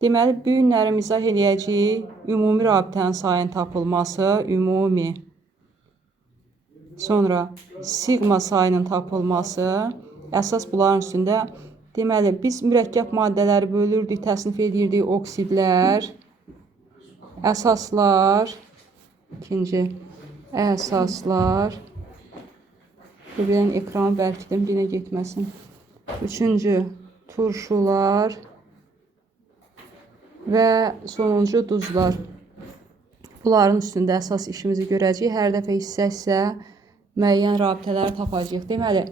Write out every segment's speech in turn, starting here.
Deməli, bu günləri izah eləyəcəyik. Ümumi rabitənin sayının tapılması, ümumi. Sonra sigma sayının tapılması. Əsas bunların üstündə. Deməli, biz mürəkkəb maddələri bölürdük, təsnif edirdik. Oksidlər, əsaslar, ikinci əsaslar. Birdən ekranı bərkidim, bir getməsin. Üçüncü turşular və sonuncu duzlar. Bunların üstündə əsas işimizi görəcəyik. Hər dəfə hissə müəyyən rabitələri tapacağıq. Deməli,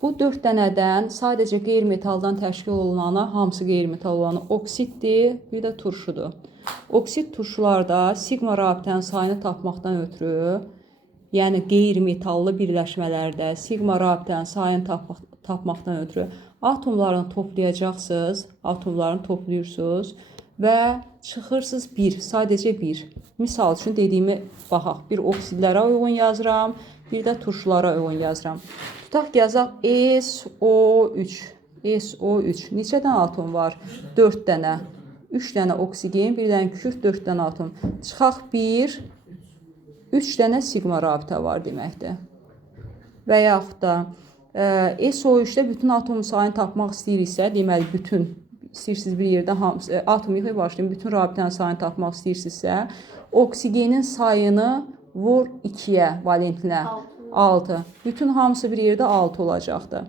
bu 4 dənədən sadəcə qeyri-metaldan təşkil olunanı, hamısı qeyri-metal olanı oksiddir, bir də turşudur. Oksid turşularda sigma rabitənin sayını tapmaqdan ötürü, yəni qeyri-metallı birləşmələrdə sigma rabitənin sayını tapmaqdan ötürü atomlarını toplayacaqsınız, atomlarını toplayırsınız və çıxırsınız 1, sadəcə 1. Misal üçün dediyimi baxaq, bir oksidlərə uyğun yazıram, bir də turşulara uyğun yazıram. Tutaq yazaq SO3. SO3. Neçə dənə atom var? 4 dənə. 3 dənə oksigen, bir dənə kükürt, 4 dənə atom. Çıxaq 1, 3 dənə sigma rabitə var deməkdir. Və yaxud da SO3-də bütün atom sayını tapmaq istəyiriksə, deməli bütün istəyirsiniz bir yerdə hamısı atom yığıb başlayın, bütün rabitənin sayını tapmaq istəyirsinizsə, oksigenin sayını vur 2-yə, valentinə 6. Bütün hamısı bir yerdə 6 olacaqdır.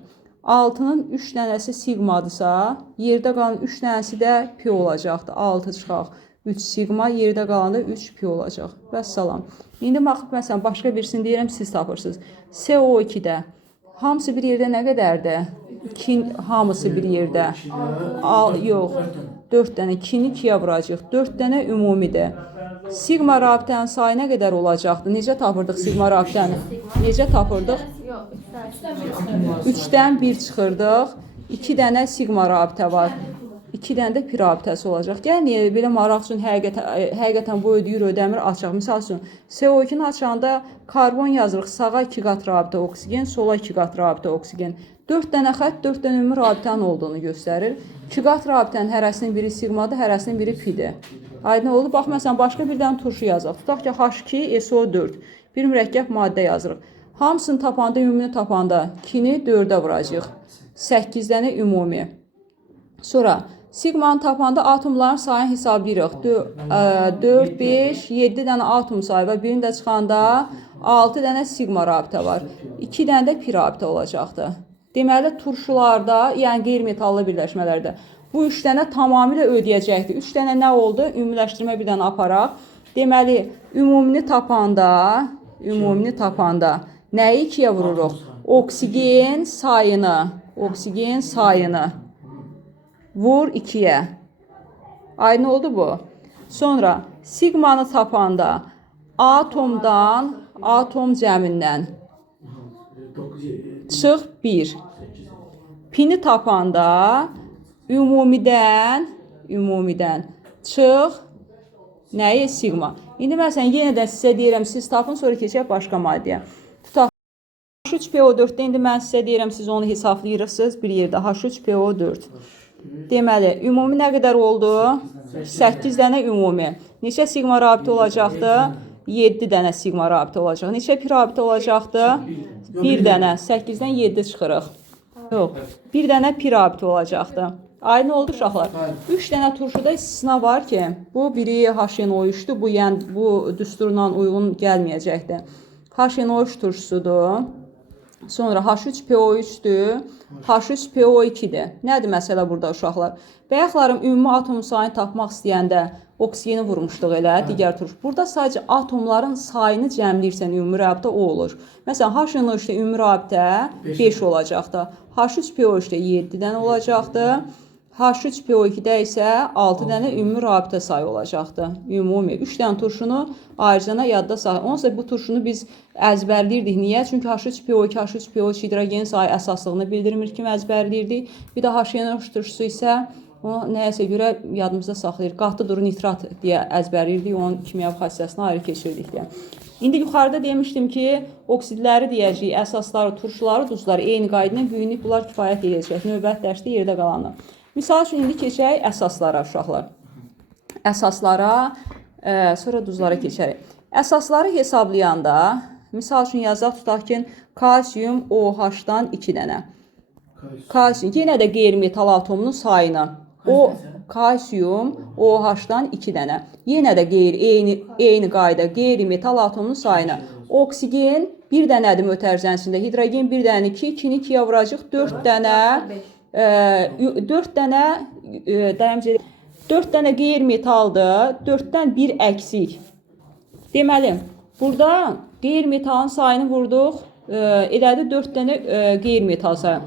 6-nın 3 dənəsi sigmadırsa, yerdə qalan 3 dənəsi də pi olacaqdır. 6 çıxaq. 3 sigma, yerdə qalanda 3 pi olacaq. Vəssalam. İndi baxıb, məsələn, başqa birisini deyirəm, siz tapırsınız. CO2-də hamısı bir yerdə nə qədərdir? Hamısı bir yerdə. Yox, 4 dənə. 2-ni 2-yə vuracaq. 4 dənə ümumidir. Sigma rabitənin sayı nə qədər olacaqdır? Necə tapırdıq sigma rabitəni? Necə tapırdıq? 3-dən 1 çıxırdıq. 2 dənə sigma rabitə var. 2 dənə də pi rabitəsi olacaq. Gəlin, belə maraq üçün həqiqətən bu ödəyir, ödəmir, açaq. Misal üçün, CO2-ni açanda karbon yazırıq. Sağa 2 qat rabitə oksigen, sola 2 qat rabitə oksigen. 4 dənə xətt 4 dənə ümumi rabitənin olduğunu göstərir. 2 qat rabitənin hərəsinin biri sigmadır, hərəsinin biri pidir. Aydın oldu. Bax, məsələn, başqa bir dənə turşu yazaq. Tutaq ki, H2SO4. Bir mürəkkəb maddə yazırıq. Hamısını tapanda, ümumini tapanda 2-ni 4-ə vuracaq. 8 dənə ümumi. Sonra sigmanı tapanda atomların sayını hesablayırıq. 4, 5, 7 dənə atom sayı var. Birində çıxanda 6 dənə sigma rabitə var. 2 dənə də pi rabitə olacaqdır. Deməli, turşularda, yəni qeyri-metallı birləşmələrdə bu 3 dənə tamamilə ödəyəcəkdir. 3 dənə nə oldu? Ümumiləşdirmə bir dənə aparaq. Deməli, ümumini tapanda nəyi 2-yə vururuq? Oksigen sayını vur 2-yə. Aydın oldu bu. Sonra sigmanı tapanda atomdan, atom cəmindən çıx 1. Pini tapanda ümumidən çıx nəyi? Sigma. İndi məsələn, yenə də sizə deyirəm, siz tapın, sonra keçək başqa maddəyə. Tutaq H3PO4-də indi mən sizə deyirəm, siz onu hesablayırsınız bir yerdə. H3PO4. Deməli, ümumi nə qədər oldu? 8 dənə ümumi. Neçə sigma rabitə olacaqdı? 7 dənə sigma rabitə olacaq. Neçə pi rabitə olacaqdı? 1 dənə. 8-dən 7 çıxırıq. Yox, 1 dənə pi rabitə olacaqdı. Aydın oldu uşaqlar. 3 dənə turşuda istisna var ki, bu biri HNO3-dür. Bu, yəni, bu düsturla uyğun gəlməyəcəkdir. HNO3 turşusudur. Sonra H3PO3-dür. H3PO2-dir. Nədir məsələ burada uşaqlar? Bayaqlarım ümumi atom sayını tapmaq istəyəndə oksigeni vurmuşduq elə, digər turşu. Burada sadəcə atomların sayını cəmləyirsən, ümumi rabitə o olur. Məsələn, HNO3-də ümumi rabitə 5 olacaqdır. H3PO3-də 7 dənə olacaqdır. H3PO2-də isə 6 dənə ümumi rabitə sayı olacaqdır. Ümumi 3 dənə turşunu ayrıca yadda saxlayın. Onsuz bu turşunu biz əzbərləyirdik. Niyə? Çünki H3PO2, H3PO3 hidrogen sayı əsaslığını bildirmir kimi əzbərləyirdik. Bir də HNO3 turşusu isə onu nəyəsə görə yadımızda saxlayır. Qatı duru nitrat deyə əzbərləyirdik. Onun kimyəvi xassəsini ayrı keçirdik deyə. İndi yuxarıda demişdim ki, oksidləri deyəcəyik, əsasları, turşuları, duzları eyni qayda böyünlük bunlar kifayət edəcək. Növbəti dərsdə yerdə qalanı. Misal üçün, indi keçək əsaslara uşaqlar. Əsaslara, sonra duzlara keçərik. Əsasları hesablayanda, misal üçün yazaq tutaq ki, kalsium OH-dan 2 dənə. Kalsium, yenə də qeyri-metal atomunun sayını. O kalsium OH-dan 2 dənə. Yenə də eyni qayda qeyri-metal atomunun sayını. Oksigen 1 dənədir mötərizəsində. Hidrogen 1 dənə, 2-ni 2-yə vuracaq 4 dənə. 4 dənə dayanıcı 4 dənə qeyri-metaldır. 4-dən 1 əksik. Deməli, burada qeyri-metalın sayını vurduq. Elədi 4 dənə qeyri-metal sayı.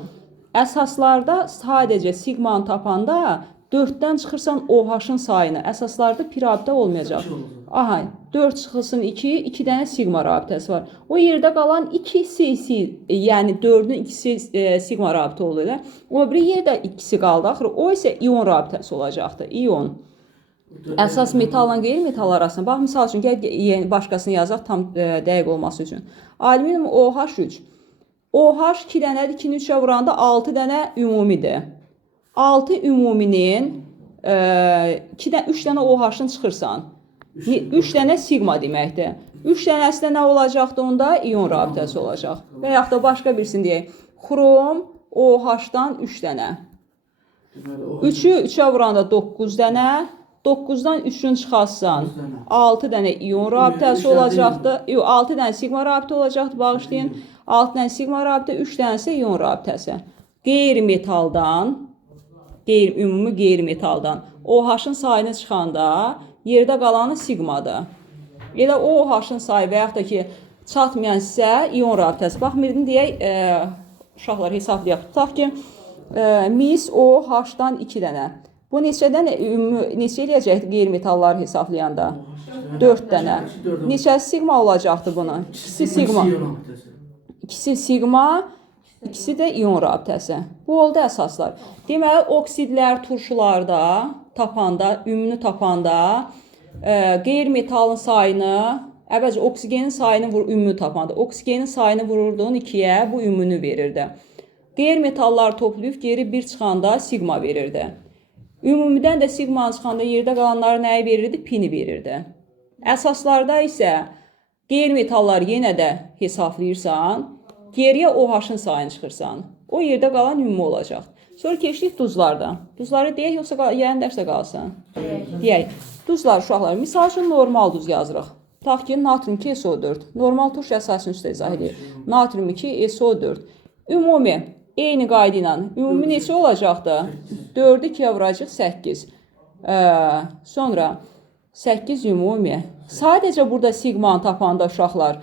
Əsaslarda sadəcə sigmanı tapanda 4-dən çıxırsan OH-ın sayını. Əsaslarda pirabitə olmayacaq. Aha, 4 çıxılsın 2, 2 dənə sigma rabitəsi var. O yerdə qalan 2'si, yəni 4-ün ikisi sigma rabitə olur. O biri yerdə ikisi qaldı. Axırı o isə ion rabitəsi olacaqdı. İon. Əsas metalla qeyri-metal arasında. Bax, misal üçün, gəl başqasını yazaq tam dəqiq olması üçün. Alüminium OH3. OH 2 dənədir, 2-ni 3-ə vuranda 6 dənə ümumidir. 6 ümuminin 3 dənə OH-ın çıxırsan. 3 dənə sigma deməkdir. 3 dənəsində nə olacaqdı onda? İon rabitəsi olacaq. Və yaxud da başqa birisini deyək. Xrom OH-dan 3 dənə. 3-ü 3-ə vuranda 9 dənə. 9-dan 3-ün çıxarsan 6 dənə ion rabitəsi olacaqdı. 6 dənə sigma rabitə olacaqdı, bağışlayın. 6 dənə sigma rabitə, 3 dənəsə ion rabitəsi. Qeyri-metaldan, ümumi qeyri-metaldan OH-ın sayını çıxanda yerdə qalanı sigmadır. Elə OH-ın sayı və yaxud da ki, çatmayan sizə ion rabitəsi. Bax, birini deyək, uşaqlar hesablayaq. Tutaq ki, mis OH-dan 2 dənə. Bu neçədən neçə eləyəcəkdir qeyri-metalları hesablayanda? 4 dənə. Neçəsi sigma olacaqdır bunun? İkisi sigma. İkisi sigma, ikisi də ion rabitəsi. Bu oldu əsaslar. Deməli, oksidlər, turşularda tapanda, ümumi tapanda qeyri-metalın sayını, əvvəlcə oksigenin sayını ümumi tapanda, oksigenin sayını vururduğun 2-yə bu ümünü verirdi. Qeyri-metallar toplayıb geri 1 çıxanda sigma verirdi. Ümumidən də sigmanı çıxanda yerdə qalanları nəyi verirdi? Pini verirdi. Əsaslarda isə qeyri-metallar yenə də hesablayırsan, geriyə OH-ın sayını çıxırsan. O yerdə qalan ümumi olacaq. Sonra keçdik duzlarda. Duzları deyək, yoxsa yayın dərsdə qalsın? Deyək. Duzlar, uşaqlar, misal üçün normal duz yazırıq. Tutaq ki, natrium 2 SO4. Normal turş əsasını üstə izah edir. Natrium 2 SO4. Ümumi, eyni qayda ilə ümumi neçə olacaqdı? 4'ü 2'yə vuracaq 8. Sonra 8 ümumi. Sadəcə burada sigmanı tapanda uşaqlar.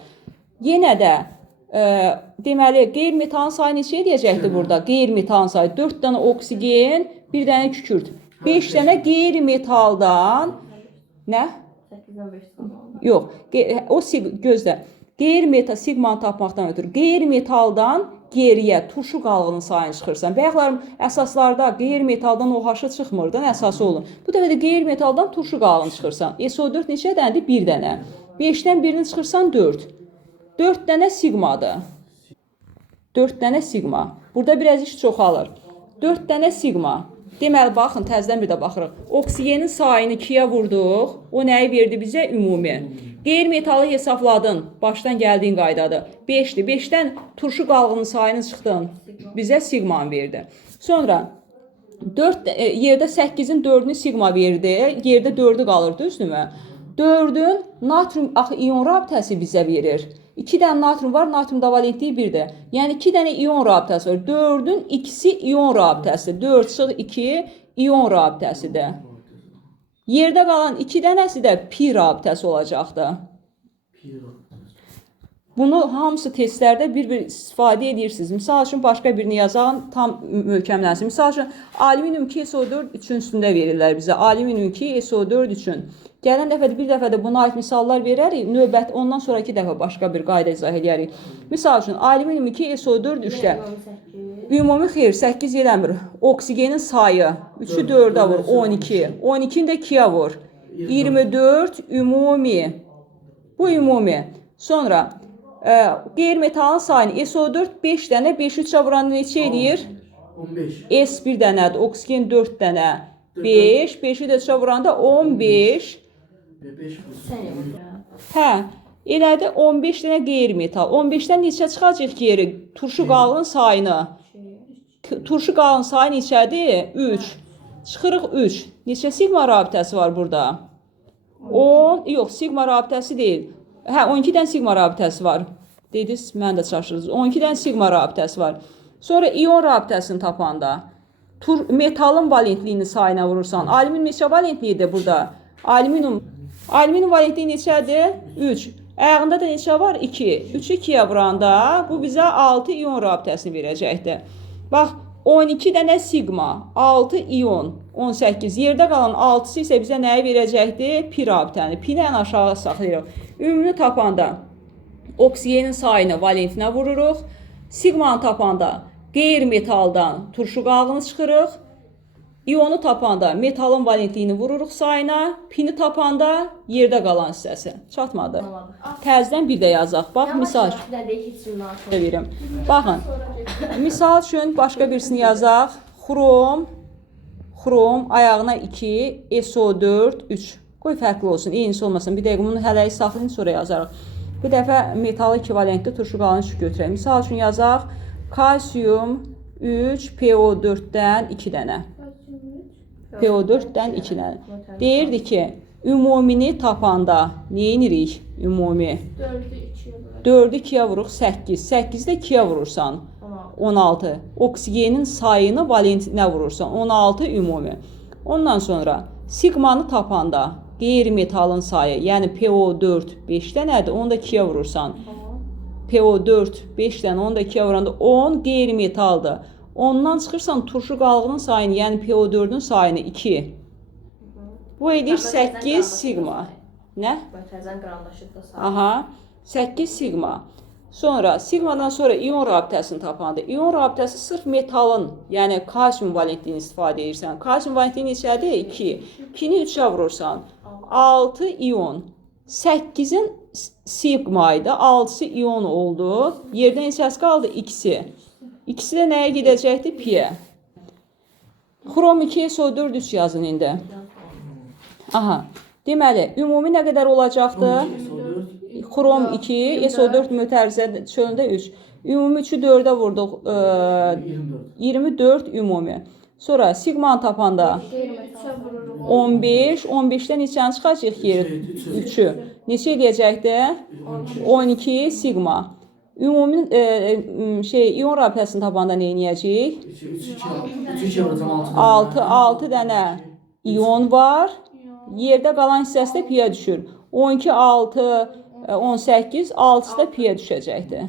Yenə də deməli qeyri-metalın sayı neçə edəcəkdir burada? Qeyri-metalın sayı 4 dənə oksigen, 1 dənə kükürt. 5 dənə qeyri-metaldan nə? 8-dən 5 dənə. Yox, o gözlə. Qeyri-metal sigmanı tapmaqdan ötürü qeyri-metaldan geriyə turşu qalığının sayını çıxırsan. Bayaqlar əsaslarda qeyri-metaldan OH çıxmırdı, əsası olur. Bu dəfə də qeyri-metaldan turşu qalığını çıxırsan. SO4 neçə dənədir? 1 dənə. 5-dən birini çıxırsan 4. 4 dənə sigmadır. 4 dənə sigma. Burada biraz iş çoxalır. 4 dənə sigma. Deməli, baxın, təzədən bir də baxırıq. Oksigenin sayını 2-yə vurduq. O nəyi verdi bizə? Ümumi. Qeyri-metalı hesabladın. Başdan gəldiyin qaydadır. 5'dir. 5'dən turşu qalığının sayını çıxdın. Bizə sigma verdi. Sonra yerdə 8'in 4'ünü sigma verdi. Yerdə 4'ü qalır, düzdürmü? 4'ün natrium ion rabitəsi bizə verir. 2 dənə natrium var, natrium valentliyi 1'dir. Yəni 2 dənə ion rabitəsi var. 4'ün ikisi ion rabitəsidir. 4 çıx 2 ion rabitəsidir. Yerdə qalan 2 dənəsi də pi rabitəsi olacaqdır. Bunu hamısı testlərdə bir-bir istifadə edirsiniz. Misal üçün başqa birini yazan tam möhkəmlənsin. Misal üçün alüminium 2 SO4 üçün üstündə verirlər bizə. Alüminium 2 SO4 üçün. Gələn dəfə bir dəfə də buna aid misallar verərik. Növbət ondan sonraki dəfə başqa bir qayda izah edərik. Misal üçün alüminium 2 SO4 3-də. Ümumi xeyr 8 eləmir. Oksigenin sayı 3'ü 4'ə vur 12. 12'ni də 2'yə vur. 24 ümumi. Bu ümumi. Sonra qeyri-metalın sayını SO4 5 dənə 5 3'ə vuranda neçə eləyir? 15. S 1 dənədir. Oksigen 4 dənə. 5, 5-i də 3-ə vuranda 15. Hə, elədi 15 dənə qeyri-metal. 15-dən neçə çıxacaq geri? Turşu qalın sayını. Turşu qalın sayı neçədir? 3. Çıxırıq 3. Neçə sigma rabitəsi var burada? 10, yox, sigma rabitəsi deyil. Hə, 12-dən sigma rabitəsi var. Dediniz, mən də çaşırdınız. 12-dən sigma rabitəsi var. Sonra ion rabitəsini tapanda metalın valentliyini sayına vurursan. Alüminium neçə valentliyidir burada? Alüminium valentliyi neçədir? 3. Ayağında da neçə var? 2. 3-ü 2-yə vuranda bu bizə 6 ion rabitəsini verəcəkdir. Bax, 12 dənə sigma, 6 ion, 18. Yerdə qalan 6-sı isə bizə nəyi verəcəkdir? Pi rabitəni. Pi-ni ən aşağı saxlayırıq. Ümumi tapanda oksigenin sayını valentinə vururuq. Sigmanı tapanda qeyri-metaldan turşu qalığını çıxırıq. İonu tapanda metalın valentliyini vururuq sayına. Pi-ni tapanda yerdə qalan hissəsi. Çatmadı. Təzdən bir də yazaq. Bax, misal verim. Baxın, misal üçün başqa birisini yazaq. Xrom ayağına 2, SO4, 3. Qoy fərqli olsun, eynisi olmasın. Bir dəqiqə bunu hələlik saxlayın, sonra yazarıq. Bir dəfə metalı ekvivalentli turşu qalığını götürək. Misal üçün yazaq. Kalsiyum 3, PO4-dən 2 dənə. PO4-dən 2 dənə. Deyirdi ki, ümumini tapanda neyinirik? Ümumi. 4-ü 2-yə vuruq, 8. 8-i də 2-yə vurursan, 16. Oksigenin sayını valentinə vurursan, 16 ümumi. Ondan sonra sigmanı tapanda qeyri-metalın sayı, yəni PO4 5 dənədir, onu da 2-yə vurursan. PO4 5 dənə, onu da 2-yə vuranda 10 qeyri-metaldır. Ondan çıxırsan turşu qalığının sayını, yəni PO4-ün sayını 2. Bu edir 8 sigma. Nə? Aha, 8 sigma. Sonra sigmadan sonra ion rabitəsini tapanda, ion rabitəsi sırf metalın, yəni kalsiyum valentliyini istifadə edirsən. Kalsiyum valentliyi neçədir? 2. Pi-ni 3-ə vurursan. 6 ion. 8-in sigma idi, 6-sı ion oldu. Yerdə neçəsi qaldı? 2-si. İkisi də nəyə gedəcəkdir? Pi-yə. Xrom 2, SO4, 3 yazın indi. Aha. Deməli, ümumi nə qədər olacaqdı? Xrom 2, SO4 mötərizə çölündə 3. Ümumi 3-ü 4-ə vurduq. 24 ümumi. Sonra sigmanı tapanda 15, 15-dən neçəni çıxacaq yeri? 3-ü. Neçə edəcəkdir? 12 sigma. Ümumi ion rabitəsini tapanda nə edəcəyik? 6 dənə ion var. Yerdə qalan hissəsi də pi-yə düşür. 12, 6, 18, 6-sı da pi-yə düşəcəkdir.